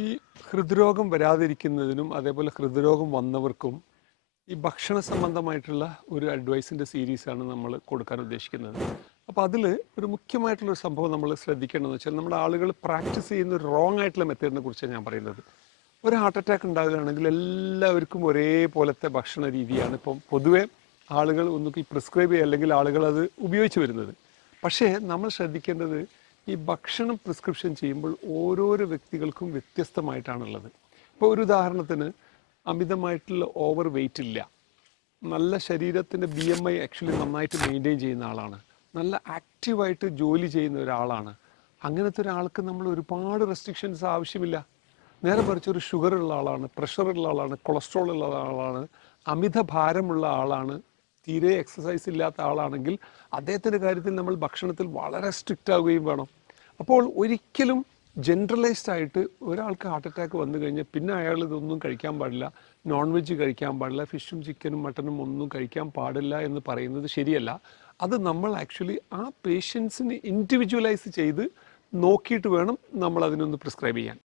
ഈ ഹൃദ്രോഗം വരാതിരിക്കുന്നതിനും അതേപോലെ ഹൃദ്രോഗം വന്നവർക്കും ഈ ഭക്ഷണ സംബന്ധമായിട്ടുള്ള ഒരു അഡ്വൈസിൻ്റെ സീരീസാണ് നമ്മൾ കൊടുക്കാൻ ഉദ്ദേശിക്കുന്നത്. അപ്പോൾ അതിൽ ഒരു മുഖ്യമായിട്ടുള്ളൊരു സംഭവം നമ്മൾ ശ്രദ്ധിക്കേണ്ടതെന്ന് വെച്ചാൽ നമ്മുടെ ആളുകൾ പ്രാക്ടീസ് ചെയ്യുന്ന ഒരു റോങ് ആയിട്ടുള്ള മെത്തേഡിനെ കുറിച്ചാണ് ഞാൻ പറയുന്നത്. ഒരു ഹാർട്ട് അറ്റാക്ക് ഉണ്ടാകുകയാണെങ്കിൽ എല്ലാവർക്കും ഒരേപോലത്തെ ഭക്ഷണ രീതിയാണ് ഇപ്പം പൊതുവെ ആളുകൾ ഒന്നുകിൽ പ്രിസ്ക്രൈബ് ചെയ്യുക അല്ലെങ്കിൽ ആളുകൾ അത് ഉപയോഗിച്ച് വരുന്നത്. പക്ഷേ നമ്മൾ ശ്രദ്ധിക്കേണ്ടത് ഈ ഭക്ഷണം പ്രിസ്ക്രിപ്ഷൻ ചെയ്യുമ്പോൾ ഓരോരോ വ്യക്തികൾക്കും വ്യത്യസ്തമായിട്ടാണുള്ളത്. ഇപ്പോൾ ഒരു ഉദാഹരണത്തിന് അമിതമായിട്ടുള്ള ഓവർ വെയ്റ്റ് ഇല്ല, നല്ല ശരീരത്തിൻ്റെ BMI ആക്ച്വലി നന്നായിട്ട് മെയിൻറ്റെയിൻ ചെയ്യുന്ന ആളാണ്, നല്ല ആക്റ്റീവായിട്ട് ജോലി ചെയ്യുന്ന ഒരാളാണ്. അങ്ങനത്തെ ഒരാൾക്ക് നമ്മൾ ഒരുപാട് റെസ്ട്രിക്ഷൻസ് ആവശ്യമില്ല. നേരെ മറിച്ച് ഒരു ഷുഗർ ഉള്ള ആളാണ്, പ്രഷർ ഉള്ള ആളാണ്, കൊളസ്ട്രോൾ ഉള്ള ആളാണ്, അമിത ഭാരമുള്ള ആളാണ്, തീരെ എക്സസൈസ് ഇല്ലാത്ത ആളാണെങ്കിൽ അദ്ദേഹത്തിൻ്റെ കാര്യത്തിൽ നമ്മൾ ഭക്ഷണത്തിൽ വളരെ സ്ട്രിക്റ്റ് ആവുകയും വേണം. അപ്പോൾ ഒരിക്കലും ജനറലൈസ്ഡ് ആയിട്ട് ഒരാൾക്ക് ഹാർട്ട് അറ്റാക്ക് വന്നു കഴിഞ്ഞാൽ പിന്നെ അയാൾ ഇതൊന്നും കഴിക്കാൻ പാടില്ല, നോൺ വെജ് കഴിക്കാൻ പാടില്ല, ഫിഷും ചിക്കനും മട്ടനും ഒന്നും കഴിക്കാൻ പാടില്ല എന്ന് പറയുന്നത് ശരിയല്ല. അത് നമ്മൾ ആക്ച്വലി ആ പേഷ്യൻസിന് ഇൻഡിവിജ്വലൈസ് ചെയ്ത് നോക്കിയിട്ട് വേണം നമ്മൾ അതിനൊന്ന് പ്രിസ്ക്രൈബ് ചെയ്യാൻ.